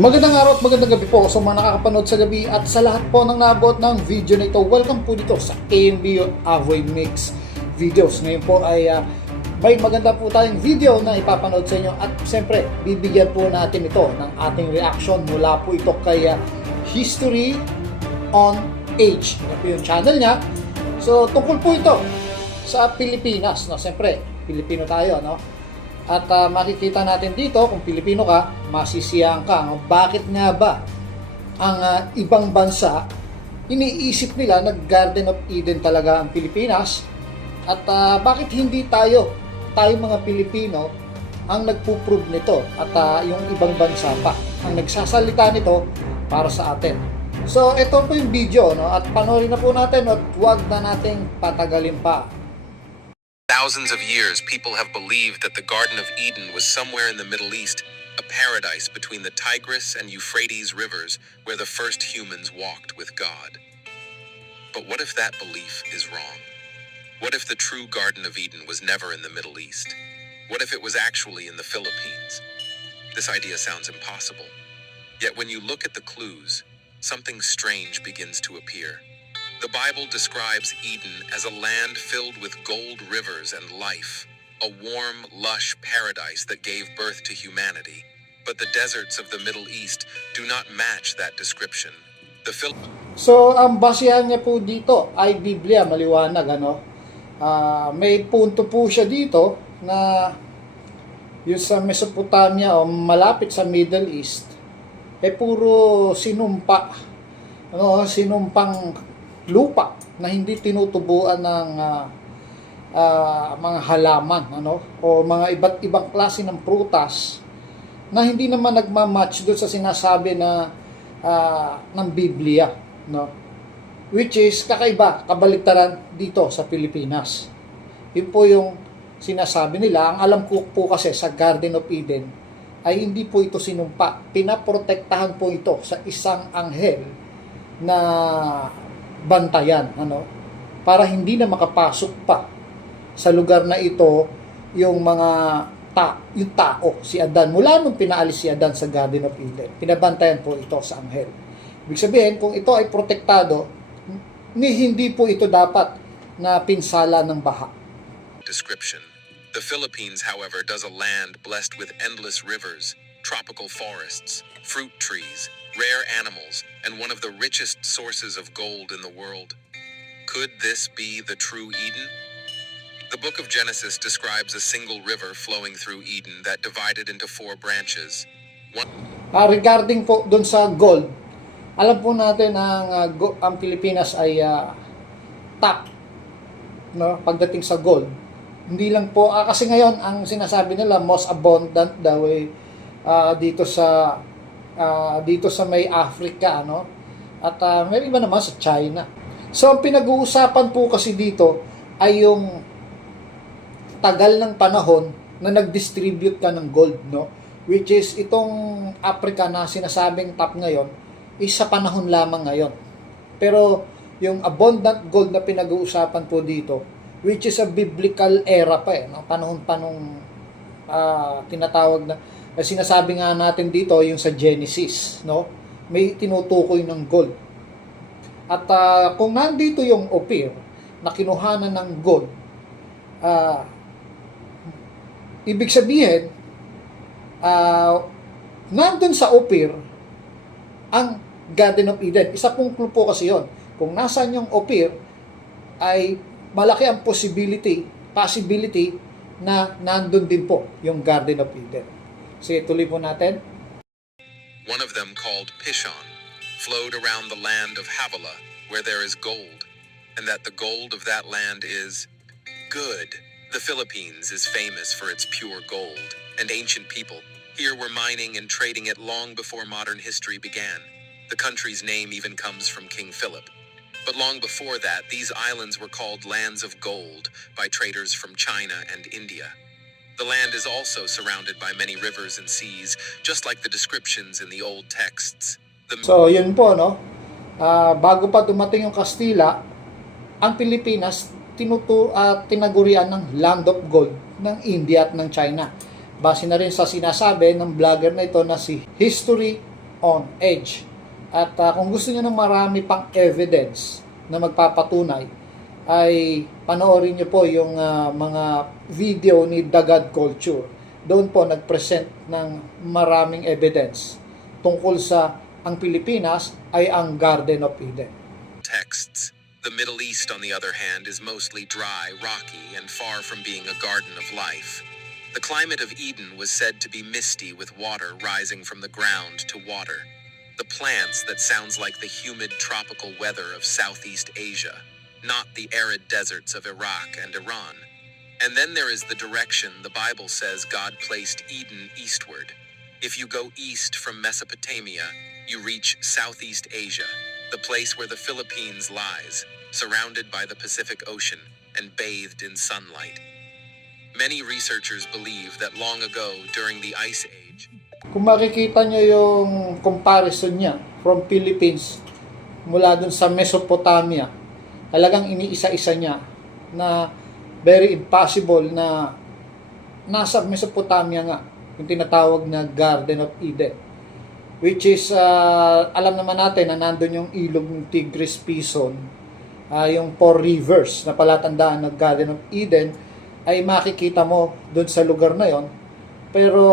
Magandang araw at magandang gabi po sa mga nakakapanood sa gabi at sa lahat po ng naabot ng video na ito. Welcome po dito sa AMB Avoid Mix Videos. Ngayon po ay may maganda po tayong video na ipapanood sa inyo at siyempre bibigyan po natin ito ng ating reaction mula po ito kay History on Age. Ito po yung channel niya. So tungkol po ito sa Pilipinas. No? Siyempre, Pilipino tayo, no? At makikita natin dito, kung Pilipino ka, masisiyang ka. No? Bakit nga ba ang ibang bansa, iniisip nila na Garden of Eden talaga ang Pilipinas? At bakit hindi tayo mga Pilipino, ang nagpuprove nito? At yung ibang bansa pa, ang nagsasalita nito para sa atin. So, ito po yung video, no? At panoorin na po natin at huwag na nating patagalin pa. Thousands of years, people have believed that the Garden of Eden was somewhere in the Middle East, a paradise between the Tigris and Euphrates rivers where the first humans walked with God. But what if that belief is wrong? What if the true Garden of Eden was never in the Middle East? What if it was actually in the Philippines? This idea sounds impossible. Yet when you look at the clues, something strange begins to appear. The Bible describes Eden as a land filled with gold rivers and life, a warm, lush paradise that gave birth to humanity. But the deserts of the Middle East do not match that description. So, ang basehan niya po dito ay Biblia, maliwanag, ano? May punto po siya dito na yung sa Mesopotamia o malapit sa Middle East, puro sinumpa, ano, sinumpang lupa na hindi tinutubuan ng mga halaman, ano, o mga iba't ibang klase ng prutas na hindi naman nagmamatch doon sa sinasabi na ng Biblia, no? Which is kakaiba, kabaliktaran dito sa Pilipinas. Yun po yung sinasabi nila. Ang alam ko po kasi sa Garden of Eden ay hindi po ito sinumpa. Pinaprotektahan po ito sa isang anghel na bantayan, ano, para hindi na makapasok pa sa lugar na ito yung mga yung tao, si Adan. Mula nung pinaalis si Adan sa Garden of Eden, pinabantayan po ito sa anghel. Ibig sabihin, kung ito ay protektado, hindi po ito dapat na pinsala ng baha. Description. The Philippines, however, does a land blessed with endless rivers, tropical forests, fruit trees, rare animals, and one of the richest sources of gold in the world. Could this be the true Eden? The book of Genesis describes a single river flowing through Eden that divided into 4 branches. Regarding po doon sa gold, alam po natin ang Pilipinas ay top, no, pagdating sa gold. Hindi lang po, kasi ngayon ang sinasabi nila most abundant daw dito sa may Africa, no? At may iba naman sa China. So ang pinag-uusapan po kasi dito ay yung tagal ng panahon na nag-distribute ka ng gold, no? Which is itong Africa na sinasabing top ngayon is sa panahon lamang ngayon. Pero yung abundant gold na pinag-uusapan po dito, which is a biblical era pa, no? Panahon pa nung tinatawag na sinasabi nga natin dito yung sa Genesis, no? May tinutukoy ng gold. At kung nandito yung Ophir na kinuhanan ng gold, ibig sabihin nandun sa Ophir ang Garden of Eden. Isa pong clue po kasi yon. Kung nasaan yung Ophir ay malaki ang possibility na nandun din po yung Garden of Eden. Sige, tuloy po natin. One of them, called Pishon, flowed around the land of Havilah, where there is gold, and that the gold of that land is good. The Philippines is famous for its pure gold, and ancient people here were mining and trading it long before modern history began. The country's name even comes from King Philip. But long before that, these islands were called lands of gold by traders from China and India. The land is also surrounded by many rivers and seas, just like the descriptions in the old texts. So, yun po, no? Bago pa dumating yung Kastila, ang Pilipinas tinagurian ng Land of Gold ng India at ng China. Base na rin sa sinasabi ng vlogger na ito na si History on edge. At kung gusto niyo ng marami pang evidence na magpapatunay, ay panoorin niyo po yung mga video ni The God Culture. Doon po nagpresent ng maraming evidence tungkol sa ang Pilipinas ay ang Garden of Eden. Texts. The Middle East, on the other hand, is mostly dry, rocky, and far from being a garden of life. The climate of Eden was said to be misty with water rising from the ground to water. The plants that sounds like the humid tropical weather of Southeast Asia, not the arid deserts of Iraq and Iran. And then there is the direction the Bible says God placed Eden eastward. If you go east from Mesopotamia, you reach Southeast Asia, the place where the Philippines lies, surrounded by the Pacific Ocean and bathed in sunlight. Many researchers believe that long ago, during the Ice Age, Kung makikita nyo yung comparison niya from Philippines mula dun sa Mesopotamia, talagang iniisa-isa niya na very impossible na nasa Mesopotamia nga yung tinatawag na Garden of Eden, which is alam naman natin na nandun yung ilog ng Tigris, Pison, yung four rivers na palatandaan ng Garden of Eden ay makikita mo doon sa lugar na yon, pero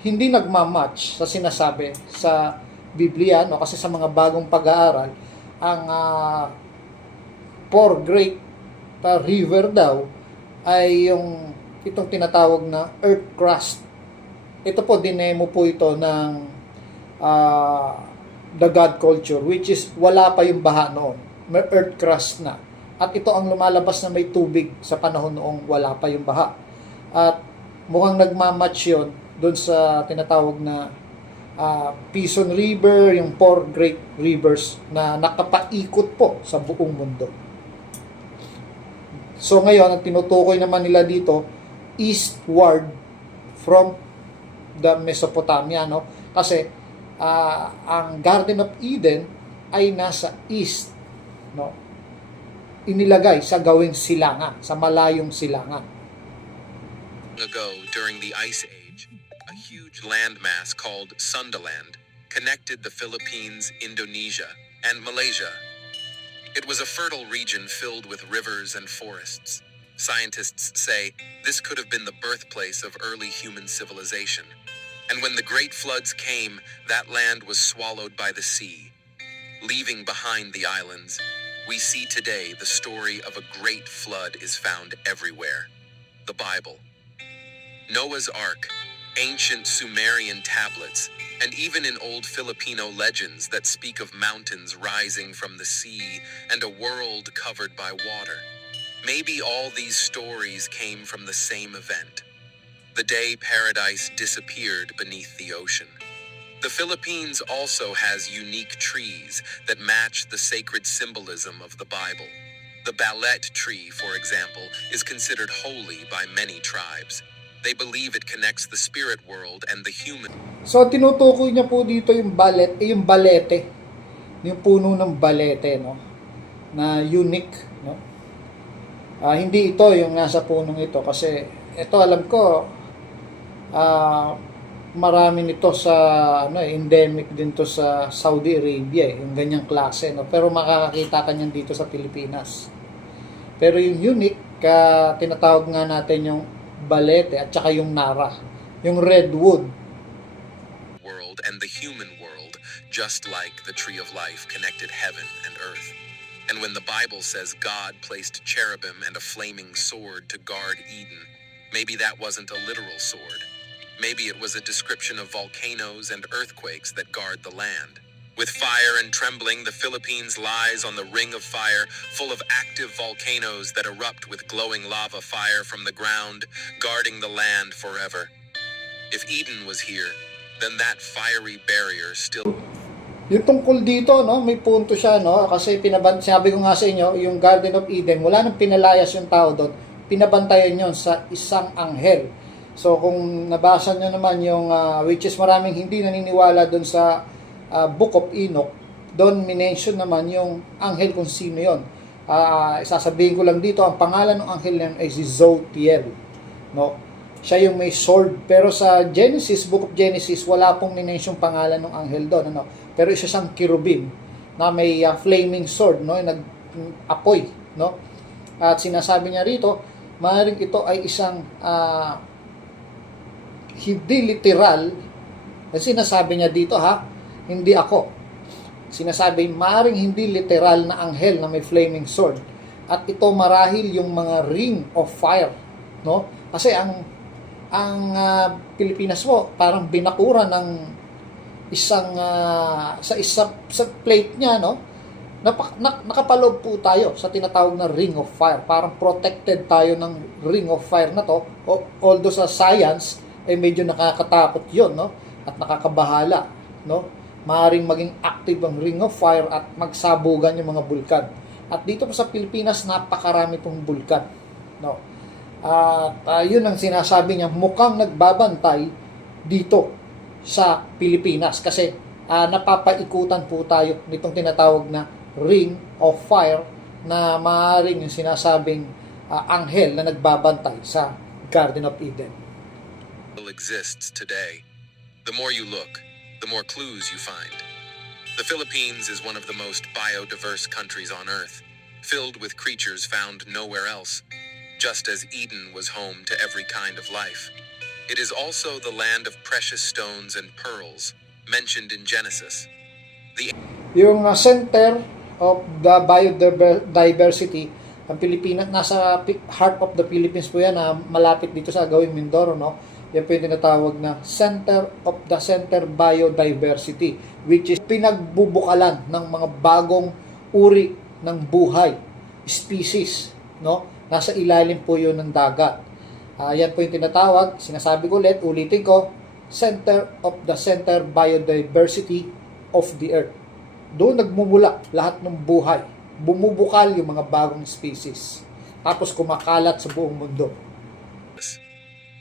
hindi nagmamatch sa sinasabi sa Biblia, no? Kasi sa mga bagong pag-aaral, ang four great river daw ay yung itong tinatawag na earth crust. Ito po, dinemo po ito ng The God Culture, which is wala pa yung baha noon, may earth crust na. At ito ang lumalabas na may tubig sa panahon noong wala pa yung baha. At mukhang nagmamatch yun doon sa tinatawag na Pison River, yung four great rivers na nakapaikot po sa buong mundo. So ngayon, ang tinutukoy naman nila dito, eastward from the Mesopotamia, no? Kasi ang Garden of Eden ay nasa east, no? Inilagay sa gawing silangan, sa malayong silangan. Ago, during the Ice Age, a huge landmass called Sundaland connected the Philippines, Indonesia, and Malaysia. It was a fertile region filled with rivers and forests. Scientists say this could have been the birthplace of early human civilization. And when the great floods came, that land was swallowed by the sea, leaving behind the islands. We see today the story of a great flood is found everywhere. The Bible, Noah's Ark, ancient Sumerian tablets, and even in old Filipino legends that speak of mountains rising from the sea and a world covered by water. Maybe all these stories came from the same event, the day paradise disappeared beneath the ocean. The Philippines also has unique trees that match the sacred symbolism of the Bible. The balete tree, for example, is considered holy by many tribes. They believe it connects the spirit world and the human. So tinutukoy niya po dito yung yung balete, yung puno ng balete, no? Na unique, no? Hindi ito yung nasa punong ito kasi ito alam ko marami nito sa endemic din to sa Saudi Arabia, yung ganyang klase, no? Pero makakakita ka niyan dito sa Pilipinas. Pero yung unique, tinatawag nga natin yung balete at saka yung nara, yung redwood. World and the human world, just like the tree of life connected heaven and earth. And when the Bible says God placed cherubim and a flaming sword to guard Eden, maybe that wasn't a literal sword. Maybe it was a description of volcanoes and earthquakes that guard the land. With fire and trembling, the Philippines lies on the ring of fire, full of active volcanoes that erupt with glowing lava fire from the ground, guarding the land forever. If Eden was here, then that fiery barrier still... Yung tungkol dito, no, may punto siya, no? Kasi sabi ko nga sa inyo, yung Garden of Eden, wala nang pinalayas yung tao doon, pinabantayan yon sa isang anghel. So kung nabasa nyo naman yung which is maraming hindi naniniwala doon sa Book of Enoch, doon minention naman yung anghel kung sino yon. Isasabihin ko lang dito, ang pangalan ng anghel na yun ay si Zothiel, no? Siya yung may sword. Pero sa Genesis, Book of Genesis, wala pong minensyong pangalan ng anghel doon. Ano? Pero isa siyang cherubim na may flaming sword, no? Nag-apoy. No? At sinasabi niya rito, maaaring ito ay isang hindi literal. Kasi sinasabi niya dito, hindi ako. Sinasabi, maaaring hindi literal na anghel na may flaming sword. At ito marahil yung mga ring of fire. No? Kasi ang Pilipinas po, parang binakura ng isang sa plate niya, no? Nakapaloob po tayo sa tinatawag na ring of fire. Parang protected tayo ng ring of fire na to. Although sa science ay medyo nakakatakot 'yon, no? At nakakabahala, no? Maaring maging active ang ring of fire at magsabugan yung mga bulkan. At dito po sa Pilipinas, napakarami pong bulkan, no? At yun ang sinasabi niya, mukhang nagbabantay dito sa Pilipinas kasi napapaikutan po tayo nitong tinatawag na ring of fire na maaaring yung sinasabing anghel na nagbabantay sa Garden of Eden. Exists today. The more you look, the more clues you find. The Philippines is one of the most biodiverse countries on Earth, filled with creatures found nowhere else, just as Eden was home to every kind of life. It is also the land of precious stones and pearls, mentioned in Genesis. Yung Center of the Biodiversity, ang Pilipinas, nasa heart of the Philippines po yan, na malapit dito sa gawing Mindoro, no? Yan po yung tinatawag na Center of the Biodiversity, which is pinagbubukalan ng mga bagong uri ng buhay, species, no? Nasa ilalim po yun ng dagat. Yan po yung tinatawag, sinasabi ko ulitin ko, Center of the Biodiversity of the Earth. Doon nagmumula lahat ng buhay. Bumubukal yung mga bagong species. Tapos kumakalat sa buong mundo.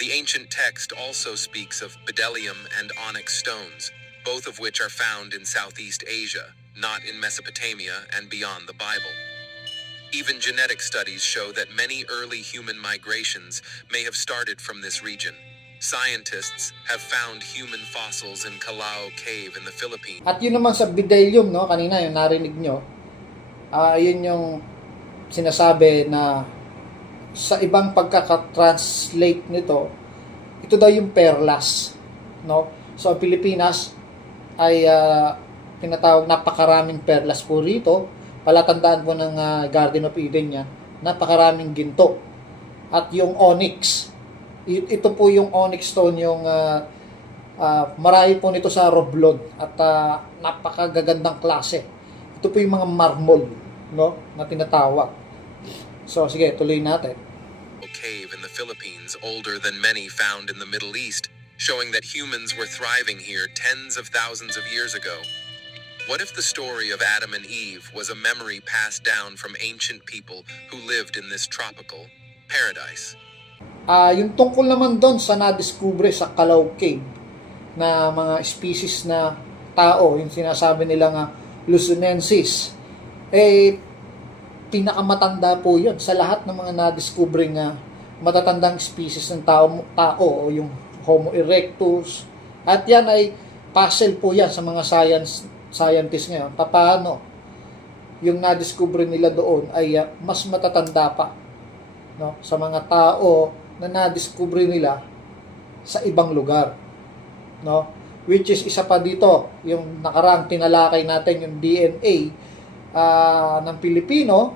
The ancient text also speaks of bdellium and onyx stones, both of which are found in Southeast Asia, not in Mesopotamia and beyond the Bible. Even genetic studies show that many early human migrations may have started from this region. Scientists have found human fossils in Calao Cave in the Philippines. At yun naman sa bdellium, no, kanina yung narinig nyo, yun yung sinasabi na sa ibang pagkakatranslate nito, ito daw yung perlas, no? So ang Pilipinas ay tinatawag, napakaraming perlas po rito. Palatandaan po ng Garden of Eden niya, napakaraming ginto. At yung onyx, ito po yung onyx stone, yung marami po nito sa Roblon at napakagagandang klase. Ito po yung mga marmol, no, na tinatawag. So sige, tuloy natin. Cave in the Philippines, older than many found in the Middle East, showing that humans were thriving here tens of thousands of years ago. What if the story of Adam and Eve was a memory passed down from ancient people who lived in this tropical paradise? Yung tungkol naman doon sa nadiskubre sa Calao Cave na mga species na tao, yung sinasabi nila nga Luzonensis, pinakamatanda po yun sa lahat ng mga nadiskubre nga matatandang species ng tao o yung Homo erectus. At yan ay puzzle po yan sa mga scientists ngayon. Paano yung nadiskubre nila doon ay mas matatanda pa, no, sa mga tao na nadiskubre nila sa ibang lugar, no? Which is isa pa dito, yung nakarang tinalakay natin yung DNA ng Pilipino,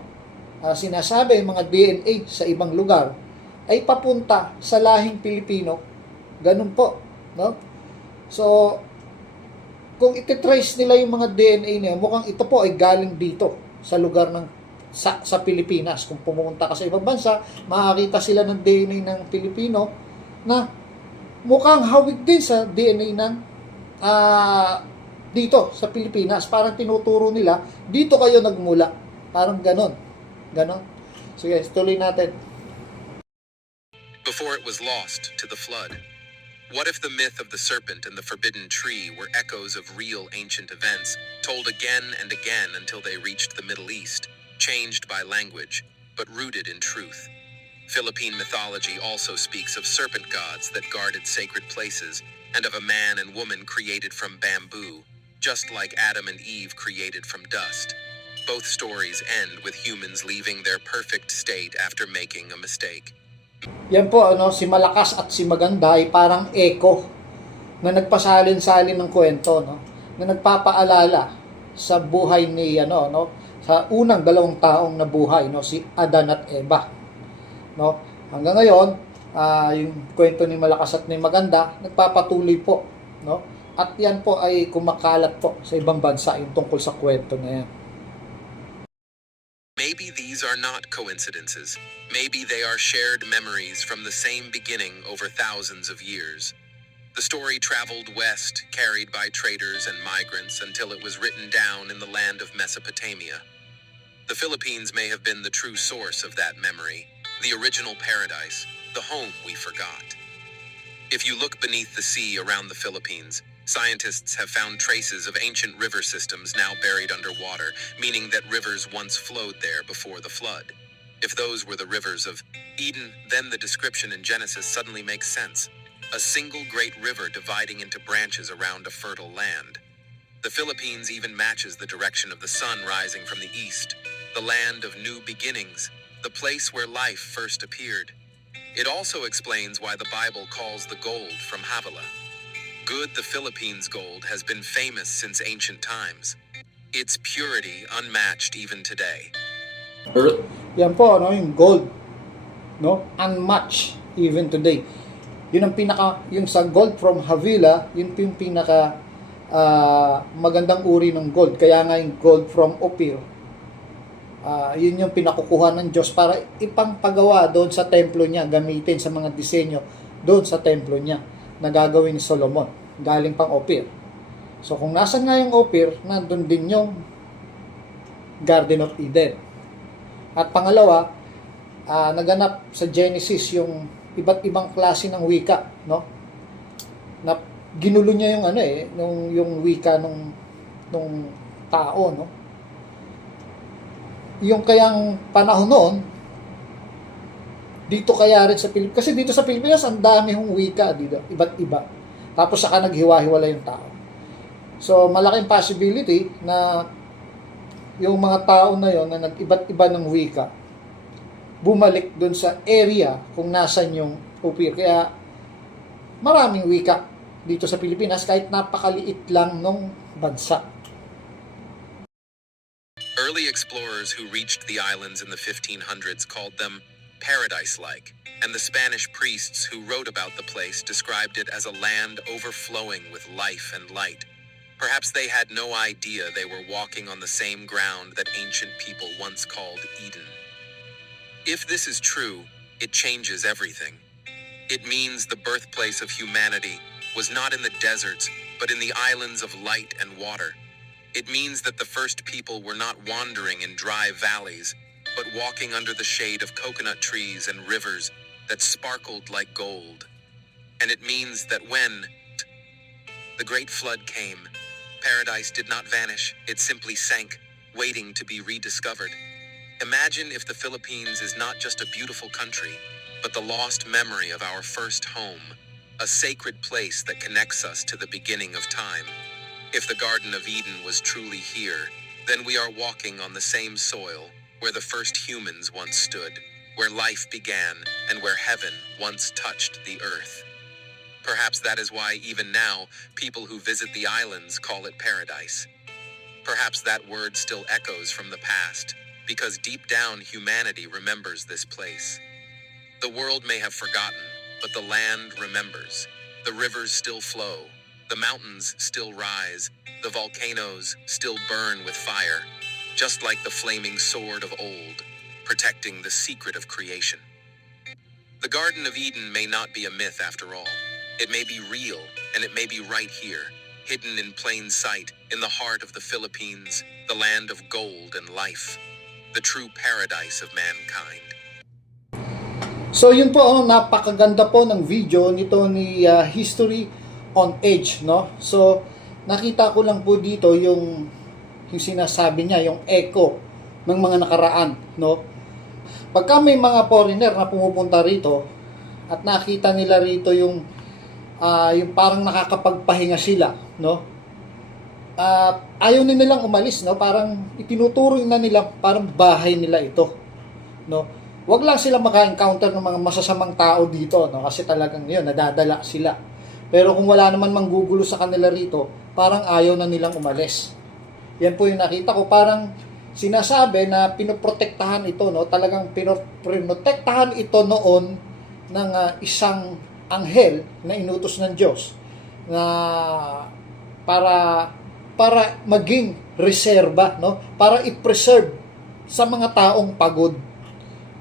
sinasabi yung mga DNA sa ibang lugar ay papunta sa lahing Pilipino. Ganun po, no? So kung ititrace nila yung mga DNA niya, mukhang ito po ay galing dito sa lugar ng sa Pilipinas. Kung pumunta ka sa ibang bansa, makakita sila ng DNA ng Pilipino na mukhang hawig din sa DNA ng dito sa Pilipinas. Parang tinuturo nila, dito kayo nagmula. Parang ganon. Sige, tuloy natin. Before it was lost to the flood. What if the myth of the serpent and the forbidden tree were echoes of real ancient events, told again and again until they reached the Middle East, changed by language, but rooted in truth? Philippine mythology also speaks of serpent gods that guarded sacred places, and of a man and woman created from bamboo, just like Adam and Eve created from dust. Both stories end with humans leaving their perfect state after making a mistake. Yan po, si Malakas at si Maganda ay parang echo na nagpasalin-salin ng kwento, na nagpapaalala sa buhay ni, sa unang dalawang taong nabuhay, si Adan at Eva. Hanggang ngayon, yung kwento ni Malakas at ni Maganda, nagpapatuloy po. At yan po ay kumakalat po sa ibang bansa, yung tungkol sa kwento na yan. Maybe these are not coincidences. Maybe they are shared memories from the same beginning over thousands of years. The story traveled west, carried by traders and migrants until it was written down in the land of Mesopotamia. The Philippines may have been the true source of that memory, the original paradise, the home we forgot. If you look beneath the sea around the Philippines, scientists have found traces of ancient river systems now buried underwater, meaning that rivers once flowed there before the flood. If those were the rivers of Eden, then the description in Genesis suddenly makes sense. A single great river dividing into branches around a fertile land. The Philippines even matches the direction of the sun rising from the east, the land of new beginnings, the place where life first appeared. It also explains why the Bible calls the gold from Havilah. Good, the Philippines gold has been famous since ancient times. Its purity unmatched even today. Earth. Yan po, yung gold, unmatched even today. Yun ang yung sa gold from Havilah, yun yung pinaka magandang uri ng gold. Kaya nga yung gold from Ophir, yun yung pinakukuha ng Diyos para ipangpagawa doon sa templo niya, gamitin sa mga disenyo doon sa templo niya na gagawin ni Solomon, galing pang Ophir. So kung nasan nga yung Ophir, nandun din yung Garden of Eden. At pangalawa, naganap sa Genesis yung iba't ibang klase ng wika, na ginulo niya yung yung wika nung tao, Yung kayang panahon noon, dito kaya rin sa Pilipinas, kasi dito sa Pilipinas ang dami hong wika dito, iba't iba. Tapos saka naghiwa-hiwala yung tao. So malaking possibility na yung mga tao na yon na nag-iba't iba ng wika, bumalik dun sa area kung nasan yung Ophir. Kaya maraming wika dito sa Pilipinas kahit napakaliit lang nung bansa. Early explorers who reached the islands in the 1500s called them paradise-like, and the Spanish priests who wrote about the place described it as a land overflowing with life and light. Perhaps they had no idea they were walking on the same ground that ancient people once called Eden. If this is true, it changes everything. It means the birthplace of humanity was not in the deserts, but in the islands of light and water. It means that the first people were not wandering in dry valleys, but walking under the shade of coconut trees and rivers that sparkled like gold. And it means that when the great flood came, paradise did not vanish, it simply sank, waiting to be rediscovered. Imagine if the Philippines is not just a beautiful country, but the lost memory of our first home, a sacred place that connects us to the beginning of time. If the Garden of Eden was truly here, then we are walking on the same soil where the first humans once stood, where life began, and where heaven once touched the earth. Perhaps that is why even now, people who visit the islands call it paradise. Perhaps that word still echoes from the past, because deep down humanity remembers this place. The world may have forgotten, but the land remembers. The rivers still flow, the mountains still rise, the volcanoes still burn with fire, just like the flaming sword of old, protecting the secret of creation. The Garden of Eden may not be a myth after all. It may be real, and it may be right here, hidden in plain sight, in the heart of the Philippines, the land of gold and life, the true paradise of mankind. So yun po, napakaganda po ng video nito ni History on Edge, So nakita ko lang po dito yung sinasabi niya, yung echo ng mga nakaraan, Pagka may mga foreigner na pumupunta rito at nakita nila rito yung parang nakakapagpahinga sila, no? At ayaw na nilang umalis, no? Parang itinuturo na nila parang bahay nila ito, no? Wag lang sila maka-encounter ng mga masasamang tao dito, no? Kasi talagang yun, nadadala sila. Pero kung wala naman manggugulo sa kanila rito, parang ayaw na nilang umalis. Yan po yung nakita ko, parang sinasabi na pinoprotektahan ito, no? Talagang pinoprotektahan ito noon ng isang anghel na inutos ng Diyos na para maging reserba, no? Para i-preserve sa mga taong pagod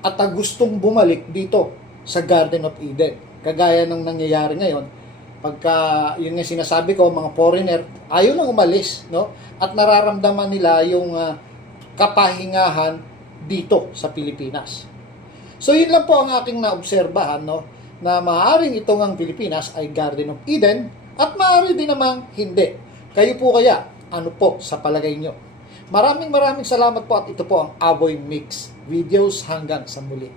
at gustong bumalik dito sa Garden of Eden. Kagaya ng nangyayari ngayon, pagka yun nga sinasabi ko, mga foreigner ayaw nang umalis, no? At nararamdaman nila yung kapahingahan dito sa Pilipinas. So yun lang po ang aking naobserbahan, no? Na maaaring itong ang Pilipinas ay Garden of Eden at maaari din namang hindi. Kayo po kaya, ano po sa palagay nyo? Maraming salamat po at ito po ang Aboy Mix Videos hanggang sa muli.